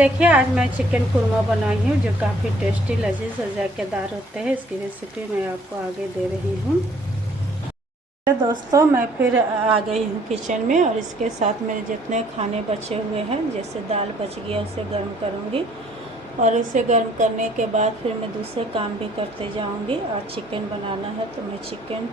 देखिए आज मैं चिकन कुरमा बनाई हूँ जो काफ़ी टेस्टी लजीज और जायकेदार होते हैं। इसकी रेसिपी मैं आपको आगे दे रही हूँ। तो दोस्तों मैं फिर आ गई हूँ किचन में और इसके साथ मेरे जितने खाने बचे हुए हैं, जैसे दाल बच गया उसे गर्म करूँगी और उसे गर्म करने के बाद फिर मैं दूसरे काम भी करते जाऊँगी। आज चिकन बनाना है तो मैं चिकन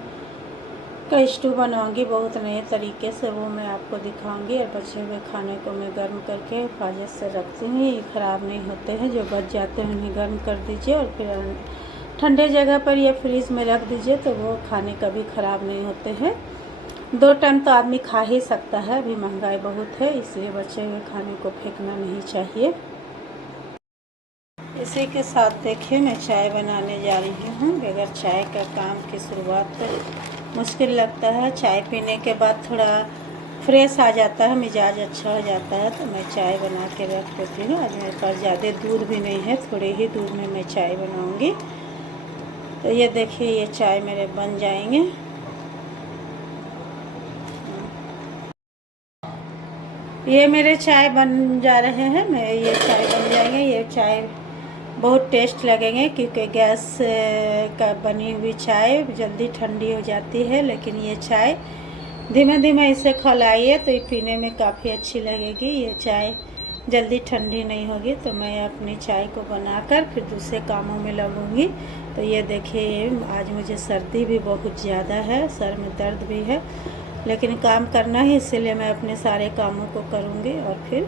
का स्टू बनाऊंगी बहुत नए तरीके से, वो मैं आपको दिखाऊंगी। और बचे हुए खाने को मैं गर्म करके हिफाजत से रखती हूँ, ये ख़राब नहीं होते हैं। जो बच जाते हैं उन्हें गर्म कर दीजिए और फिर ठंडे जगह पर या फ्रीज़ में रख दीजिए तो वो खाने कभी ख़राब नहीं होते हैं। 2 टाइम तो आदमी खा ही सकता है, अभी महंगाई बहुत है इसलिए बचे हुए खाने को फेंकना नहीं चाहिए। इसी के साथ देखिए मैं चाय बनाने जा रही हूँ। बगैर चाय का काम की शुरुआत मुश्किल लगता है। चाय पीने के बाद थोड़ा फ्रेश आ जाता है, मिजाज अच्छा हो जाता है, तो मैं चाय बना के रख देती हूँ। आज मेरे पास ज़्यादा दूध भी नहीं है, थोड़े ही दूध में मैं चाय बनाऊँगी। तो ये देखिए ये चाय मेरे बन जाएंगे। ये मेरे चाय बन जा रहे हैं, ये चाय बन जाएंगे। ये चाय बहुत टेस्ट लगेंगे क्योंकि गैस का बनी हुई चाय जल्दी ठंडी हो जाती है, लेकिन ये चाय धीमे धीमे इसे खौलाइए तो ये पीने में काफ़ी अच्छी लगेगी। ये चाय जल्दी ठंडी नहीं होगी। तो मैं अपनी चाय को बनाकर फिर दूसरे कामों में लगूंगी। तो ये देखिए आज मुझे सर्दी भी बहुत ज़्यादा है, सर में दर्द भी है, लेकिन काम करना है इसलिए मैं अपने सारे कामों को करूँगी। और फिर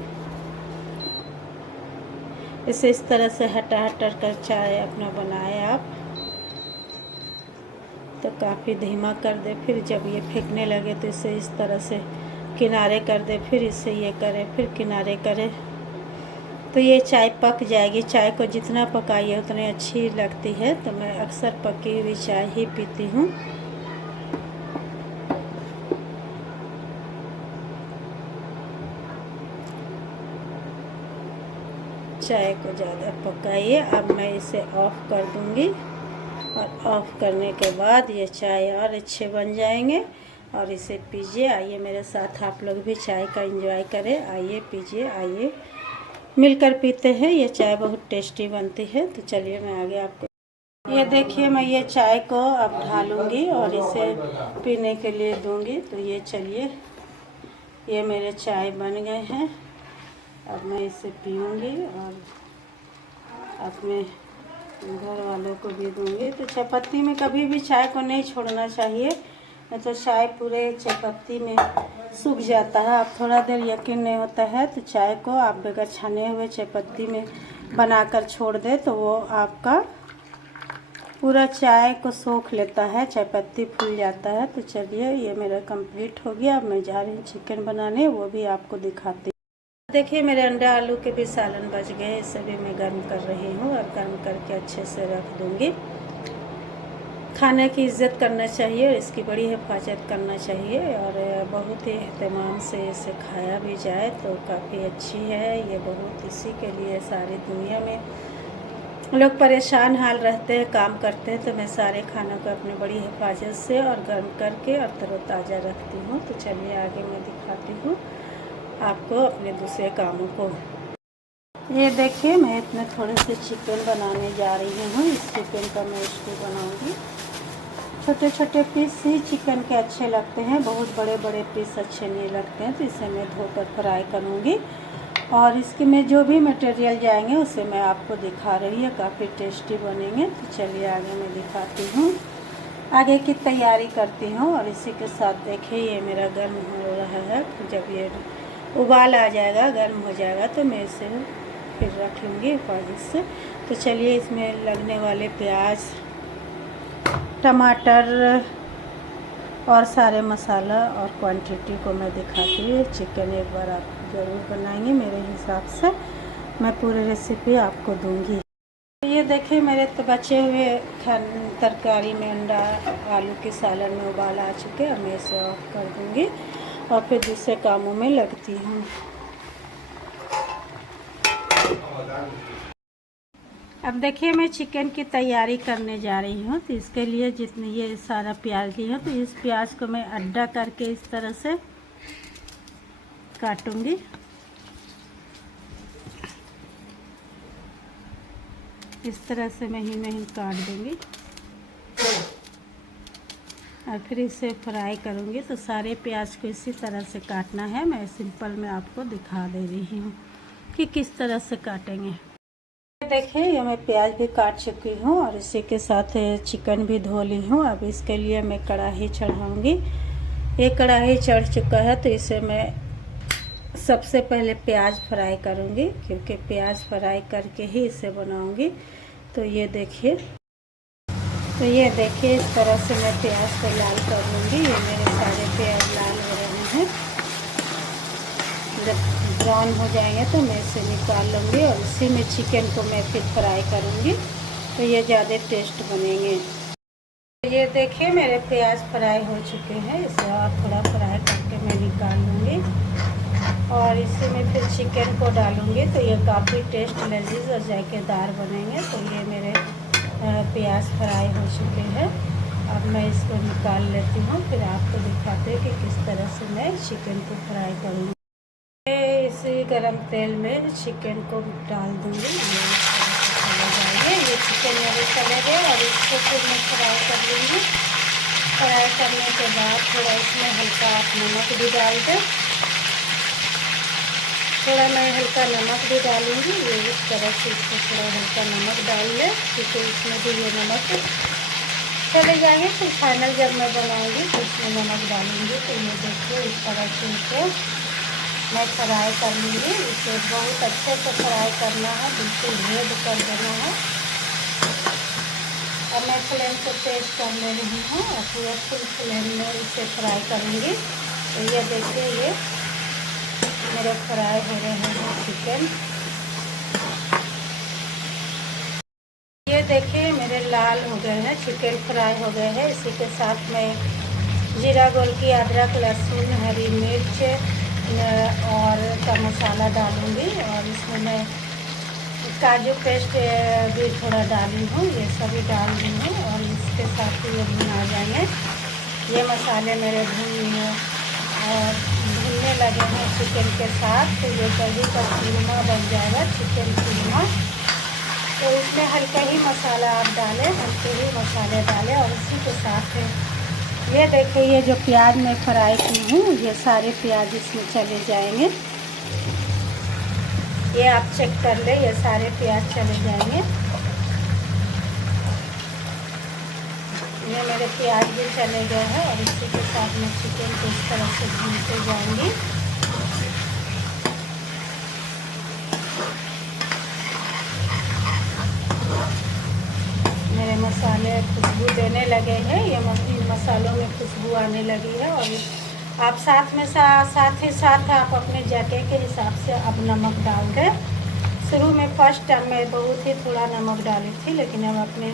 इसे इस तरह से हटा कर चाय अपना बनाए आप तो काफ़ी धीमा कर दे। फिर जब ये फेंकने लगे तो इसे इस तरह से किनारे कर दे, फिर इसे ये करे, फिर किनारे करे, तो ये चाय पक जाएगी। चाय को जितना पकाइए उतनी अच्छी लगती है। तो मैं अक्सर पकी हुई चाय ही पीती हूँ। चाय को ज़्यादा पकाइए। अब मैं इसे ऑफ़ कर दूँगी और ऑफ़ करने के बाद ये चाय और अच्छे बन जाएंगे और इसे पीजिए। आइए मेरे साथ आप लोग भी चाय का एंजॉय करें। आइए पीजिए, आइए मिलकर पीते हैं। ये चाय बहुत टेस्टी बनती है। तो चलिए मैं आगे आपको ये देखिए मैं ये चाय को अब ढालूँगी और इसे पीने के लिए दूँगी। तो ये चलिए ये मेरे चाय बन गए हैं। अब मैं इसे पीऊँगी और अपने घर वालों को भी दूँगी। तो चाय पत्ती में कभी भी चाय को नहीं छोड़ना चाहिए, नहीं तो चाय पूरे चाय पत्ती में सूख जाता है। आप थोड़ा देर यकीन नहीं होता है तो चाय को आप बगैर छाने हुए चाय पत्ती में बनाकर छोड़ दें तो वो आपका पूरा चाय को सोख लेता है, चाय पत्ती फूल जाता है। तो चलिए ये मेरा कंप्लीट हो गया। अब मैं जा रही हूँ चिकन बनाने, वो भी आपको दिखाती हूँ। देखिए मेरे अंडा आलू के भी सालन बच गए, इसे भी मैं गर्म कर रही हूँ और गर्म करके अच्छे से रख दूँगी। खाने की इज़्ज़त करना चाहिए और इसकी बड़ी हिफाजत करना चाहिए और बहुत ही एहतमाम से इसे खाया भी जाए तो काफ़ी अच्छी है ये। बहुत इसी के लिए सारी दुनिया में लोग परेशान हाल रहते हैं, काम करते हैं, तो मैं सारे खानों को अपनी बड़ी हिफाजत से और गर्म करके और तरोताज़ा रखती हूँ। तो चलिए आगे मैं दिखाती हूँ आपको अपने दूसरे कामों को। ये देखिए मैं इतने थोड़े से चिकन बनाने जा रही हूँ। इस चिकन का मैं स्टू बनाऊंगी। छोटे छोटे पीस ही चिकन के अच्छे लगते हैं, बहुत बड़े बड़े पीस अच्छे नहीं लगते हैं। तो इसे मैं धोकर फ्राई करूँगी और इसके में जो भी मटेरियल जाएंगे उसे मैं आपको दिखा रही है। काफ़ी टेस्टी बनेंगे। तो चलिए आगे मैं दिखाती हूँ, आगे की तैयारी करती हूँ। और इसी के साथ देखिए ये मेरा गर्म हो रहा है। जब ये उबाल आ जाएगा, गर्म हो जाएगा, तो मैं इसे फिर रख लूँगी हिफाजत से। तो चलिए इसमें लगने वाले प्याज, टमाटर और सारे मसाला और क्वांटिटी को मैं दिखाती हूँ। चिकन एक बार आप ज़रूर बनाएंगे मेरे हिसाब से, मैं पूरी रेसिपी आपको दूँगी। ये देखिए मेरे तो बचे हुए तरकारी में अंडा आलू के सालन में उबाल आ चुके हैं। मैं इसे ऑफ कर दूँगी और फिर दूसरे कामों में लगती हूँ। अब देखिए मैं चिकन की तैयारी करने जा रही हूँ। तो इसके लिए जितने ये सारा प्याज लिया तो इस प्याज को मैं अड्डा करके इस तरह से काटूँगी। इस तरह से महीन महीन काट दूँगी और फिर इसे फ्राई करूँगी। तो सारे प्याज को इसी तरह से काटना है। मैं सिंपल में आपको दिखा दे रही हूँ कि किस तरह से काटेंगे। देखिए ये मैं प्याज भी काट चुकी हूँ और इसी के साथ चिकन भी धो ली हूँ। अब इसके लिए मैं कढ़ाई चढ़ाऊँगी। ये कढ़ाई चढ़ चुका है तो इसे मैं सबसे पहले प्याज फ्राई करूँगी, क्योंकि प्याज फ्राई करके ही इसे बनाऊँगी। तो ये देखिए इस तरह से मैं प्याज को लाल कर लूँगी। ये मेरे सारे प्याज लाल हो रहे हैं। जब ब्राउन हो जाएंगे तो मैं इसे निकाल लूँगी और इसी में चिकन को मैं फिर फ्राई करूँगी, तो ये ज़्यादा टेस्ट बनेंगे। ये देखिए मेरे प्याज फ्राई हो चुके हैं। इसे और थोड़ा फ्राई करके मैं निकाल लूँगी और इसी में फिर चिकन को डालूँगी। तो ये काफ़ी टेस्ट लजीज और जायकेदार बनेंगे। तो ये मेरे प्याज फ्राई हो चुके हैं। अब मैं इसको निकाल लेती हूँ, फिर आपको दिखाते हैं कि किस तरह से मैं चिकन को फ्राई करूँगी। इसी गरम तेल में चिकन को डाल दूँगी। ये चिकन मेरे चले गए और इसको फिर मैं फ्राई कर लूँगी। फ्राई करने के बाद थोड़ा इसमें हल्का नमक भी डाल दें। थोड़ा मैं हल्का नमक भी डालूँगी। ये इस तरह से इसको थोड़ा हल्का नमक डाल लें, क्योंकि इसमें भी ये नमक चले जाएंगे। फिर फाइनल जब मैं बनाऊँगी तो इसमें नमक डालूँगी। तो ये देखिए इस तरह से इसको मैं फ्राई कर लूँगी। इसे बहुत अच्छे से फ्राई करना है, बिल्कुल रेड कर देना है। अब मैं फ्लेम को तेज़ कर ले रही हूँ और पूरा फुल फ्लेम में इसे फ्राई करूँगी। तो ये देखिए ये मेरे फ्राई हो रहे हैं चिकन। ये देखिए मेरे लाल हो गए हैं, चिकन फ्राई हो गए हैं। इसी के साथ मैं जीरा गोलकी, अदरक, लहसुन, हरी मिर्च और का मसाला डालूँगी और इसमें मैं काजू पेस्ट भी थोड़ा डाली हूँ। ये सभी डाल दी हूँ और इसके साथ ये भुना जाएंगे। ये मसाले मेरे भुनने लगे हैं चिकन के साथ। तो ये दही का कीमा बन जाएगा, चिकन कीमा। तो इसमें हल्का ही मसाला आप डालें, हल्के ही मसाले डालें और इसी के साथ ये देखिए ये जो प्याज मैं फ्राई की हूँ, ये सारे प्याज इसमें चले जाएंगे। ये आप चेक कर ले, ये सारे प्याज चले जाएंगे। ये मेरे प्याज भी चले गए हैं और इसी के साथ मैं चिकन को इस तरह से भूनते जाऊंगी। मेरे मसाले खुशबू देने लगे हैं। ये मसालों में खुशबू आने लगी है और आप साथ ही साथ आप अपने जायके के हिसाब से अब नमक डाल दें। शुरू में फर्स्ट टाइम मैं बहुत ही थोड़ा नमक डाली थी, लेकिन अब अपने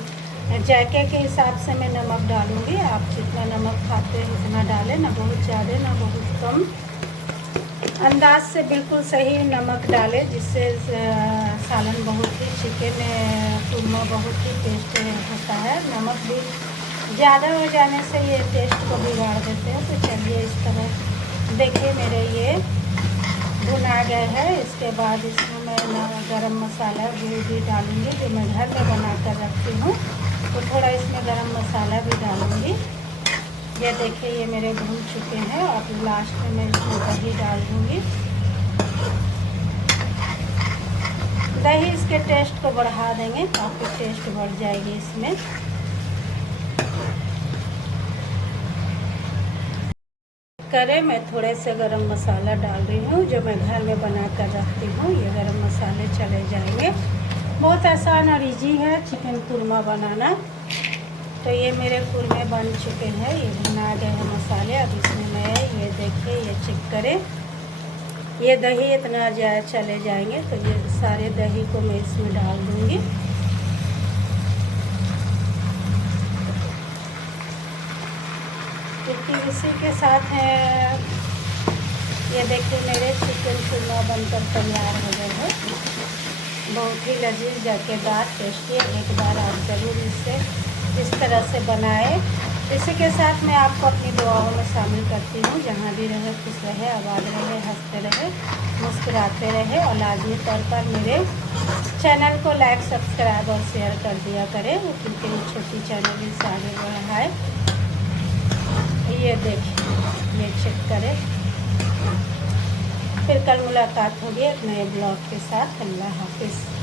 जायके के हिसाब से मैं नमक डालूँगी। आप जितना नमक खाते हैं उतना डालें, ना बहुत ज़्यादा ना बहुत कम। अंदाज से बिल्कुल सही नमक डालें, जिससे सालन बहुत ही चिकन कीमा बहुत ही टेस्ट होता है। नमक भी ज़्यादा हो जाने से ये टेस्ट को बिगाड़ देते हैं। तो चलिए इस तरह देखिए मेरे ये भुन आ गए हैं। इसके बाद इसमें मैं गरम मसाला भी डालूँगी, जो मैं घर में बना कर रखती हूँ। तो थोड़ा इसमें गरम मसाला भी डालूँगी। ये देखिए ये मेरे भून चुके हैं और लास्ट में मैं इसमें दही डाल दूँगी। दही इसके टेस्ट को बढ़ा देंगे, काफ़ी टेस्ट बढ़ जाएगी इसमें। करें मैं थोड़े से गरम मसाला डाल रही हूँ, जो मैं घर में बना कर रखती हूँ। ये गरम मसाले चले जाएंगे। बहुत आसान और इजी है चिकन कीमा बनाना। तो ये मेरे कीमे बन चुके हैं, ये भुना गए हैं मसाले। अब इसमें मैं ये देखिए ये चेक करें, ये दही इतना ज़्यादा चले जाएंगे। तो ये सारे दही को मैं इसमें डाल दूँगी। क्योंकि इसी के साथ ये देखिए मेरे चिकन कीमा बनकर तैयार हो गए हैं। बहुत ही लजीज, जायकेदार, टेस्टी। एक बार आप ज़रूर इसे इस तरह से बनाएं इसी के साथ मैं आपको अपनी दुआओं में शामिल करती हूँ। जहाँ भी रहे खुश रहे, आबाद रहे, हंसते रहे, मुस्कुराते रहे और लाजमी तौर पर मेरे चैनल को लाइक, सब्सक्राइब और शेयर कर दिया करें, क्योंकि ये छोटी चैनल से आगे बढ़ा है। ये देखिए, ये चेक करें। फिर कल मुलाकात होगी एक नए ब्लॉग के साथ। अल्लाह हाफिज़।